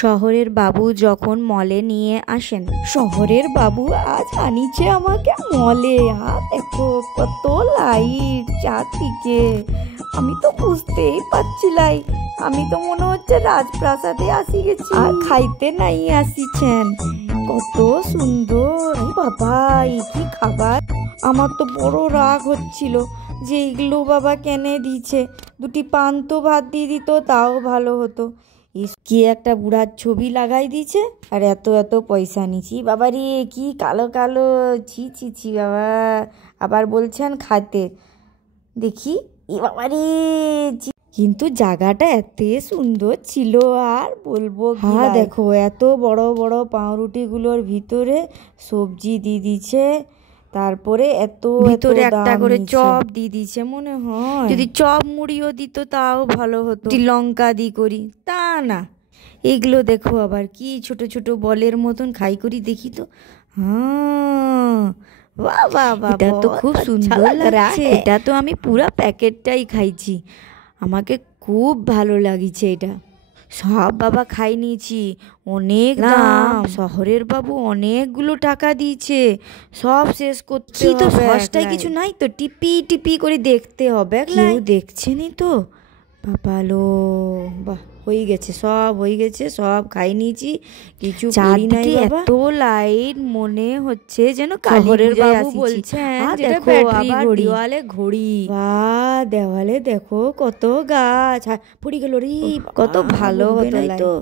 শহরের বাবু যখন মলে নিয়ে আসেন। শহরের বাবু আজ আনিছে আমাকে মলে। আর দেখো কত লাইট চারদিকে, আমি তো বুঝতেই পারছিলাই, আমি তো মনে হচ্ছে রাজপ্রাসাদে আসি গেছি আর খাইতে নাই আসিছেন। কত সুন্দর বাবা, এই কি খাবার। আমার তো বড় রাগ হচ্ছিল যে এইগুলো বাবা কেনে দিচ্ছে, দুটি পান্তা ভাত দিয়ে দিত তাও ভালো হতো। কি একটা বুড়ার ছবি লাগাই দিয়েছে আর এত এত পয়সা নিচ্ছি। বাবা রে কি কালো কালো, ছি ছি ছি বাবা। আবার বলছেন খাতে, দেখি এ বাবা রে। কিন্তু জায়গাটা এত সুন্দর ছিল আর বলবো। হ্যাঁ দেখো এত বড় বড় পাউরুটিগুলোর ভিতরে সবজি দিয়ে দিচ্ছে, তারপরে এত ভিতরে একটা করে চপ দিয়ে দিচ্ছে। মনে হয় যদি চপ মুড়িও দিত তাও ভালো হতো, লঙ্কা দি করি, তা না। এগুলো দেখো আবার কি ছোট ছোট বলের মতন খাই করি দেখি তো। হ্যাঁ বাহ বাহ বাহ, এটা তো খুব সুন্দর লাগছে। এটা তো আমি পুরা প্যাকেটটাই খাইছি, আমাকে খুব ভালো লাগিছে এটা। সব বাবা খাই নিয়েছি, অনেক দাম। শহরের বাবু অনেকগুলো টাকা দিয়েছে, সব শেষ করতে তো সস্তায় কিছু নাই তো, টিপি টিপি করে দেখতে হবে। কেউ দেখছেনই তো বাবা লো। বাহ হয়ে গেছে, সব হয়ে গেছে, সব খাই নিয়েছি, কিছু করি নাই বাবা। এত লাইট মনে হচ্ছে যেন শহরের বাবু বলছেন দেখো আবার দেওয়ালে ঘড়ি। বাহ দেওয়ালে দেখো কত গাছ পড়ে গেল রে, কত ভালো হতো তো।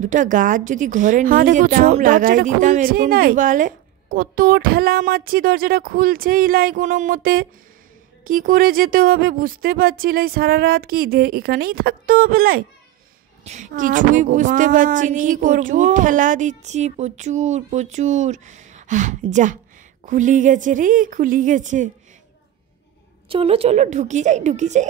দুটা গাছ যদি ঘরে নিয়ে যেতাম, লাগাই দিতাম এরকম দেওয়ালে। কত ঠেলা মারছি, দরজাটা খুলছেই লাই কোনো মতে। কি করে যেতে হবে বুঝতে পারছি লাই, সারা রাত কি এখানেই থাকতে হবে লাই, কিছুই বুঝতে পারছি না কি করবো। ঠেলা দিচ্ছি প্রচুর প্রচুর। যা খুলি গেছে রে, খুলি গেছে। চলো চলো ঢুকি যাই ঢুকি যাই।